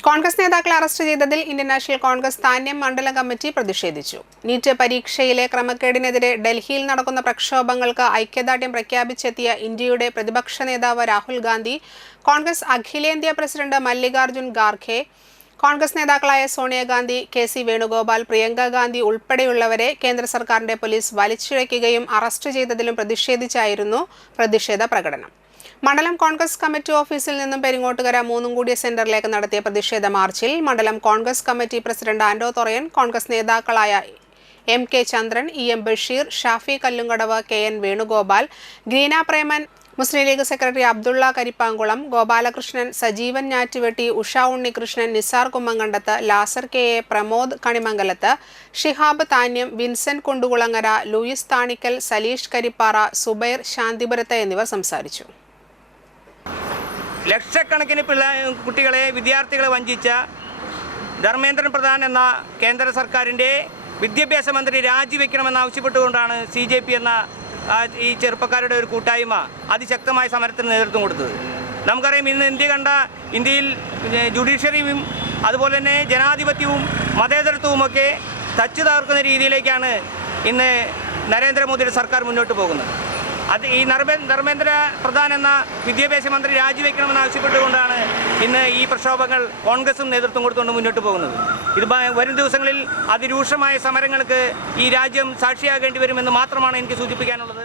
കോൺഗ്രസ് നേതാക്കളെ അറസ്റ്റ് ചെയ്തതിൽ Indian national Congress Thanyam മണ്ഡലം കമ്മിറ്റി പ്രതിഷേധിച്ചു. നീറ്റ് പരീക്ഷയിലെ ക്രമക്കേടിനെതിരെ ഡൽഹിയിൽ നടക്കുന്ന പ്രക്ഷോഭങ്ങൾക്ക് ഐക്യദാർഢ്യം പ്രഖ്യാപിച്ചെത്തിയ ഇന്ത്യയുടെ പ്രതിപക്ഷ നേതാവ് രാഹുൽ ഗാന്ധി, കോൺഗ്രസ് അഖിലേന്ത്യാ പ്രസിഡന്റ് മല്ലികാർജുൻ ഖാർഗെ, കോൺഗ്രസ് നേതാക്കളായ സോണിയാഗാന്ധി, കെ.സി. വേണുഗോപാൽ, പ്രിയങ്ക ഗാന്ധി ഉൾപ്പെടെയുള്ളവരെ കേന്ദ്ര സർക്കാരിന്റെ പോലീസ് വലിച്ചിഴയ്ക്കുകയും അറസ്റ്റ് ചെയ്തതിലും പ്രതിഷേധിച്ചായിരുന്നു പ്രതിഷേധ പ്രകടനം. മണ്ഡലം കോൺഗ്രസ് കമ്മിറ്റി ഓഫീസിൽ നിന്നും പെരിങ്ങോട്ടുകര മൂന്നുംകൂടിയ സെന്ററിലേക്ക് നടത്തിയ പ്രതിഷേധ മാർച്ചിൽ മണ്ഡലം കോൺഗ്രസ് കമ്മിറ്റി പ്രസിഡന്റ് ആന്റോ തൊറയൻ, കോൺഗ്രസ് നേതാക്കളായ MK. Chandran, EM. Basheer, Shafi Kallunkadavu, KN. Venugopal, Greena Preman, Muslim League secretary Abdulla Karippankulam, Gopalakrishnan, Sajeevan Njattuvetti, Usha Unnikrishnan, Nisar Kummankandath, Lazar KA, Pramod Kanimangalath, Shihab Thanyam, Vincent Kundukulangara, Louis Thanikkal, Saleesh Karippara, Subair Shanthipurath എന്നിവർ സംസാരിച്ചു. ലക്ഷക്കണക്കിന് കുട്ടികളെ, വിദ്യാർത്ഥികളെ വഞ്ചിച്ച ധർമ്മേന്ദ്ര പ്രധാൻ എന്ന കേന്ദ്ര സർക്കാരിൻ്റെ വിദ്യാഭ്യാസ മന്ത്രി രാജിവെക്കണമെന്നാവശ്യപ്പെട്ടുകൊണ്ടാണ് CJP എന്ന ഈ ചെറുപ്പക്കാരുടെ ഒരു കൂട്ടായ്മ അതിശക്തമായ സമരത്തിന് നേതൃത്വം കൊടുത്തത്. നമുക്കറിയാം, ഇന്ന് ഇന്ത്യയിൽ ജുഡീഷ്യറിയും അതുപോലെ തന്നെ ജനാധിപത്യവും മതേതരത്വവുമൊക്കെ തച്ചു തകർക്കുന്ന രീതിയിലേക്കാണ് ഇന്ന് നരേന്ദ്രമോദിയുടെ സർക്കാർ മുന്നോട്ട് പോകുന്നത്. ഈ ധർമ്മേന്ദ്ര പ്രധാൻ എന്ന വിദ്യാഭ്യാസ മന്ത്രി രാജിവെക്കണമെന്ന് ആവശ്യപ്പെട്ടുകൊണ്ടാണ് ഇന്ന് ഈ പ്രക്ഷോഭങ്ങൾ കോൺഗ്രസും നേതൃത്വം കൊടുത്തുകൊണ്ട് മുന്നോട്ട് പോകുന്നത്. ഇത് വരും ദിവസങ്ങളിൽ അതിരൂക്ഷമായ സമരങ്ങൾക്ക് ഈ രാജ്യം സാക്ഷിയാകേണ്ടി വരുമെന്ന് മാത്രമാണ് എനിക്ക് സൂചിപ്പിക്കാനുള്ളത്.